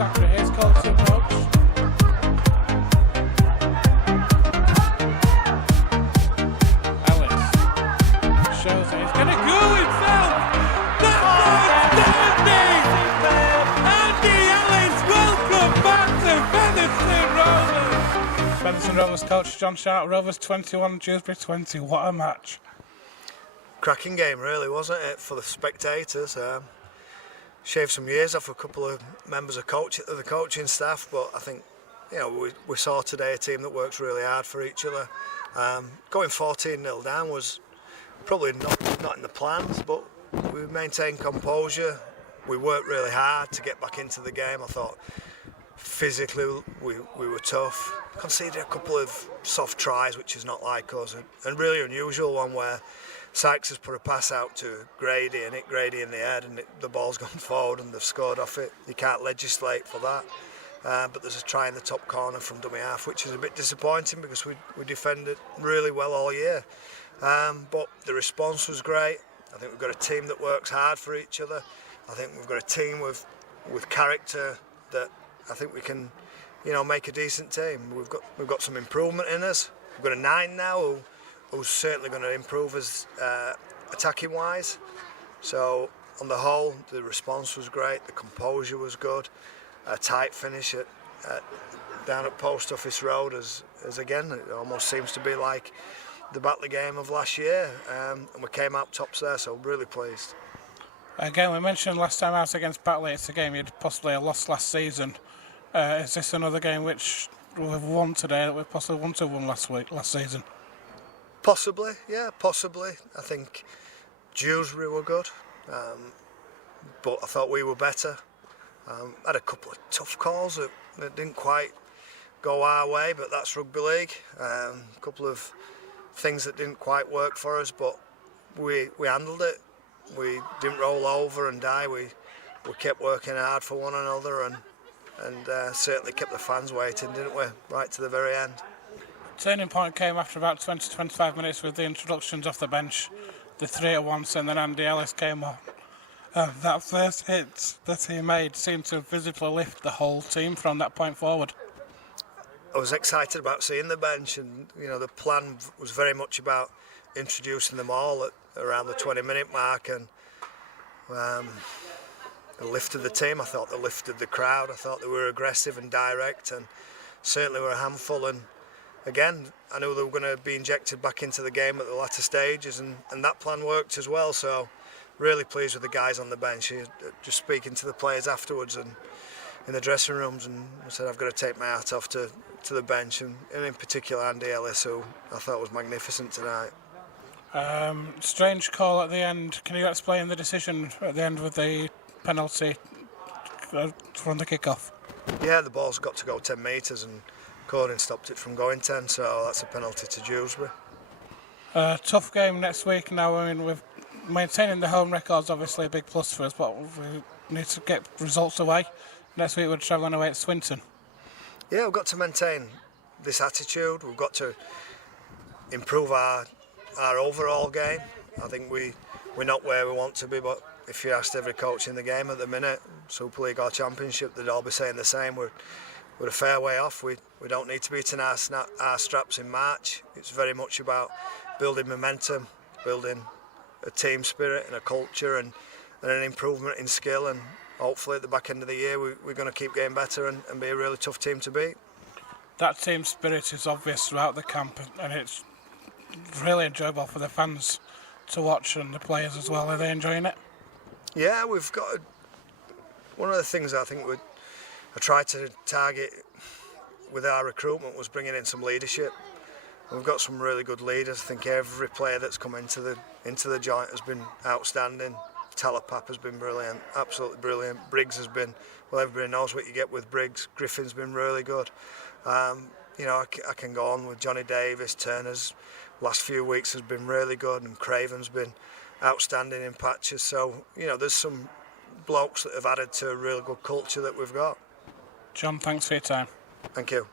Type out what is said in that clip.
after it is called to approach. Ellis shows it. He's going to go himself. That's outstanding. Andy Ellis, welcome back to Featherstone Rovers. Featherstone Rovers coach John Sharp, Rovers 21, Dewsbury 20. What a match. Cracking game really, wasn't it, for the spectators. Shaved some years off a couple of members of the coaching staff, but I think we saw today a team that works really hard for each other. Going 14-0 down was probably not in the plans, but we maintained composure. We worked really hard to get back into the game. I thought physically we were tough. Conceded a couple of soft tries, which is not like us, and really unusual one where Sykes has put a pass out to Grady and hit Grady in the head, and the ball's gone forward and they've scored off it. You can't legislate for that. But there's a try in the top corner from dummy half, which is a bit disappointing because we defended really well all year. But the response was great. I think we've got a team that works hard for each other. I think we've got a team with character that I think we can, make a decent team. We've got some improvement in us. We've got a 9 now who's certainly going to improve us attacking wise. So on the whole, the response was great, the composure was good, a tight finish down at Post Office Road as again, it almost seems to be like the Batley game of last year, and we came out tops there, so really pleased. Again, we mentioned last time out against Batley, it's a game you'd possibly lost last season. Is this another game which we've won today that we possibly wouldn't have won last season? Possibly, yeah, possibly. I think Dewsbury were good, but I thought we were better. Had a couple of tough calls that didn't quite go our way, but that's rugby league. A couple of things that didn't quite work for us, but we handled it. We didn't roll over and die. We kept working hard for one another and certainly kept the fans waiting, didn't we, right to the very end. Turning point came after about 20 to 25 minutes with the introductions off the bench, the 3 at once, and then Andy Ellis came on. That first hit that he made seemed to visibly lift the whole team from that point forward. I was excited about seeing the bench, and the plan was very much about introducing them all at around the 20-minute mark, and they lifted the team. I thought they lifted the crowd. I thought they were aggressive and direct, and certainly were a handful. And again, I knew they were going to be injected back into the game at the latter stages, and that plan worked as well. So really pleased with the guys on the bench. Just speaking to the players afterwards and in the dressing rooms, and I said I've got to take my hat off to the bench, and in particular Andy Ellis, who I thought was magnificent tonight. Strange call at the end. Can you explain the decision at the end with the penalty from the kick-off? Yeah, the ball's got to go 10 metres and Cordin stopped it from going 10, so that's a penalty to Dewsbury. Tough game next week now. I mean, we're maintaining the home records, obviously a big plus for us, but we need to get results away. Next week we're travelling away at Swinton. Yeah, we've got to maintain this attitude. We've got to improve our overall game. I think we're not where we want to be, but if you asked every coach in the game at the minute, Super League or Championship, they'd all be saying the same. We're a fair way off. We don't need to be eating our straps in March. It's very much about building momentum, building a team spirit and a culture and an improvement in skill, and hopefully at the back end of the year we're going to keep getting better and be a really tough team to beat. That team spirit is obvious throughout the camp, and it's really enjoyable for the fans to watch and the players as well. Are they enjoying it? Yeah, we've got one of the things I think I tried to target with our recruitment was bringing in some leadership. We've got some really good leaders. I think every player that's come into the joint has been outstanding. Talapap has been brilliant, absolutely brilliant. Briggs has been, well, everybody knows what you get with Briggs. Griffin's been really good. I can go on with Johnny Davis. Turner's last few weeks has been really good, and Craven's been outstanding in patches. So, there's some blokes that have added to a really good culture that we've got. John, thanks for your time. Thank you.